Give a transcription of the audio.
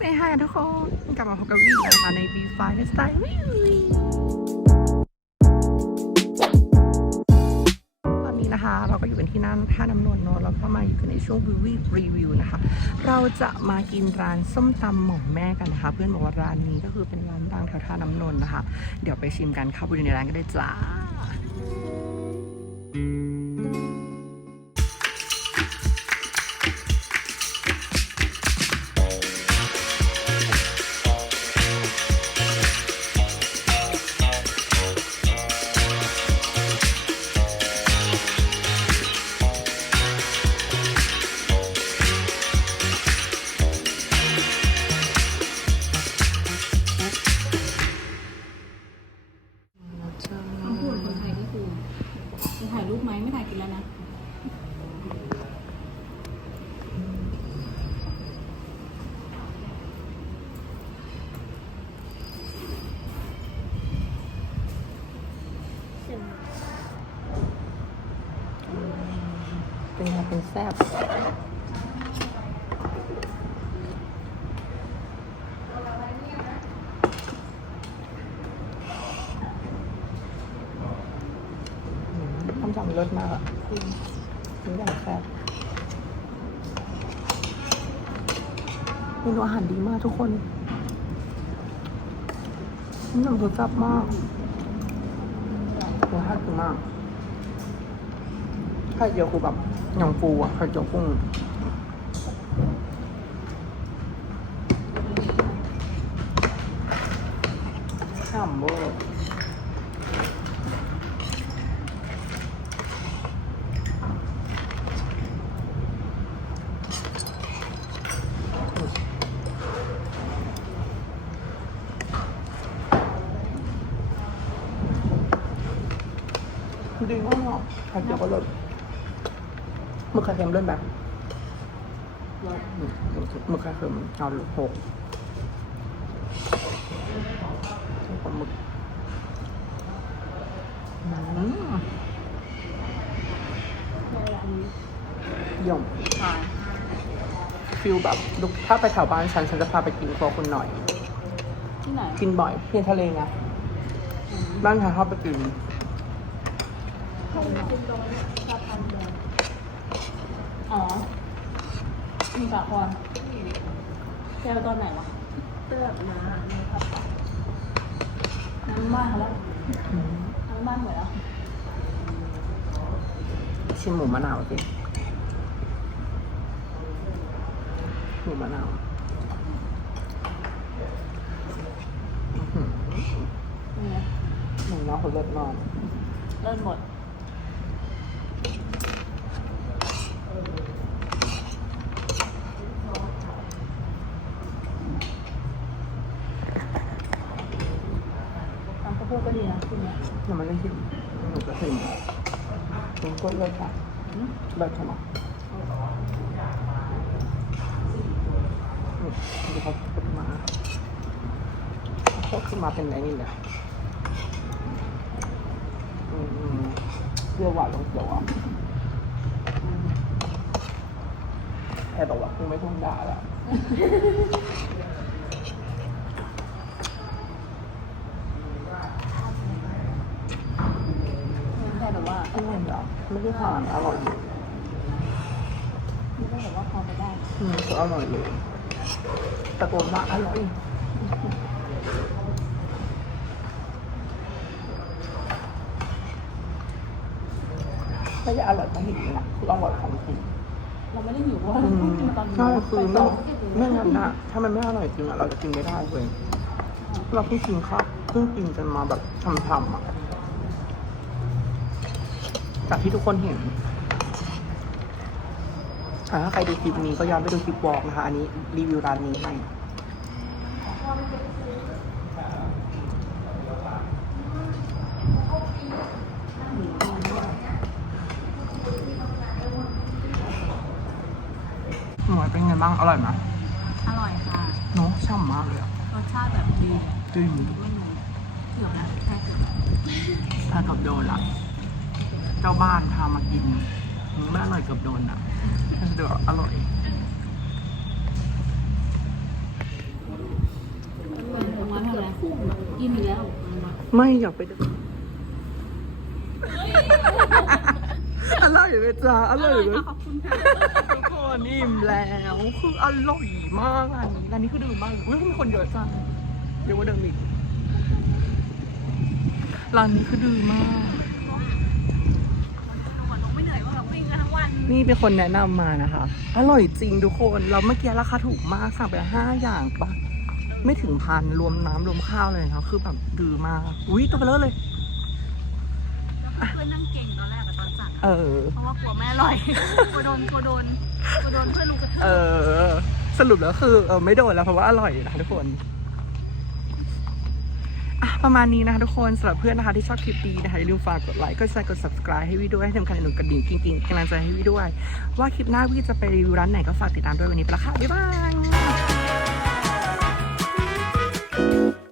เซฮายทุกคนกลับมาพบกับวีนะคะใน V5 สไตล์วิวตอนนี้นะคะ เราก็อยู่กันที่นั่นท่าน้ำนนท์เนอะแล้วก็มาอยู่กันในช่วงวิวรีวิวนะคะ เราจะมากินร้านส้มตำหม่อมแม่กันนะคะ เพื่อนบอกว่าร้านนี้ก็คือเป็นร้านดังแถวท่าน้ำนนท์นะคะ เดี๋ยวไปชิมกันเข้าไปดูในร้านกันเลยจ้า เป็นไงเป็นแซ่บทำจำรสมากอะนี่แบบแซ่บเมนูอาหารดีมากทุกคนนี่น้ำรสจับมากรสชาติดีมาก ไข่เจียวคือแบบอย่างฟูอะไข่เจียวกุ้งฉ่ำเวอร์ดีมากอะไข่เจียวก็เลย มึกไข่เค็มเล่นแบบหมึกหมึกไข่เค็มเอาหกปลาหมึกอืมเยี่ยมฟิลแบบลุกถ้าไปแถวบ้านฉัน ฉันจะพาไปกินครัวคุณหน่อย ที่ไหน กินบ่อยเพียงทะเลไงบ้านฉันชอบไปกิน อ๋อ มีสาครแกวตอนไหนวะเตือกมาน้ำบ้านเขาแล้วน้ำบ้านหมดแล้วชิมหมูมะนาวสิหมูมะนาวอื้อหือนี่ไงหมูน้าวเขาเลิศมากเริ่มหมด ทำข้า วโพดก็ดีนะคุณเนี่ยยังไม่ได้ชิมหนูจะชิมมันก็เลิศค่ะเลิศใช่ไหมนี่ดูเขาขึ้นมาเขาขึ้นมาเป็นไอ้นี่เลยอืมเปรี้ยวหวานลงเขียวอะแค่บอกว่าคงไม่ต้องด่าแล้ว แค่แบบว่าอร่อยเหรอไม่ได้ผ่านอร่อยอยู่ไม่ได้แบบว่าพอไปได้อืมก็อร่อยเลยตะโกนว่าอร่อยไม่ได้อร่อยต้องหิวนะคืออร่อยของจริงเราไม่ได้หิวว่าเราเพิ่งกินตอนใช่คือไม่ไม่งั้นนะถ้ามันไม่อร่อยจริงอะเราจะกินไม่ได้เลยเราเพิ่งกินข้าวเพิ่งกินกันมาแบบช่ำๆอะ จากที่ทุกคนเห็นอ่าถ้าใครดูคลิปนี้ก็ย้อนไปดูคลิปวอล์กนะคะ อันนี้รีวิวร้านนี้ให้หมวยเป็นไงบ้าง อร่อยไหมอร่อยค่ะเนอะช่ำมากเลยอะรสชาติแบบดีจริงไม่มีเกือบนะแค่เกือบถ้ากับโดนละ เจ้าบ้านพามากินมื้อม่อร่อยเกือบโดนอะเดี๋ยวอร่อย มันคากือบคุ้มอะกิอีอะไม่อยากไปดูอร่อยเลยจ้าอร่อยเลยขอบคุณค่ะทุนิ่มแล้วคืออร่อยมากร้านนี้ร้านนี้คือดื่มมากอุ้ยมีคนเยอะจังเดี๋ยว่าเดิมอีกร้านนี้คือดื่มมาก นทั้งวันนี่เป็นคนแนะนำมานะคะ อร่อยจริงทุกคนแล้วเมื่อกี้ราคาถูกมากสั่งไปห้าอย่างปะไม่ถึงพันรวมน้ำรวมข้าวเลยนะคะคือแบบดื่มมากอุ้ยตัวเบลอเลย เพื่อนนั่งเก่งตอนแรกกับตอนสั่งเออ เพราะว่ากลัวแม่อร่อย กลัวโดนกลัวโดนกลัวโดนเพื่อนลุงกระทืบ เออ สรุปแล้วคือเออไม่โดนแล้วเพราะว่าอร่อยนะคะทุกคนอะ ประมาณนี้นะคะทุกคนสำหรับเพื่อนนะคะที่ชอบคลิปดีนะคะอย่าลืมฝากกดไลค์กดแชร์กด subscribe ให้วิด้วยให้ทำคันหนุนกระดิ่งจริงๆกำลังใจให้วิด้วย ว่าคลิปหน้าวิจะไปรีวิวร้านไหนก็ฝากติดตามด้วยวันนี้ไปละค่ะบ๊ายบาย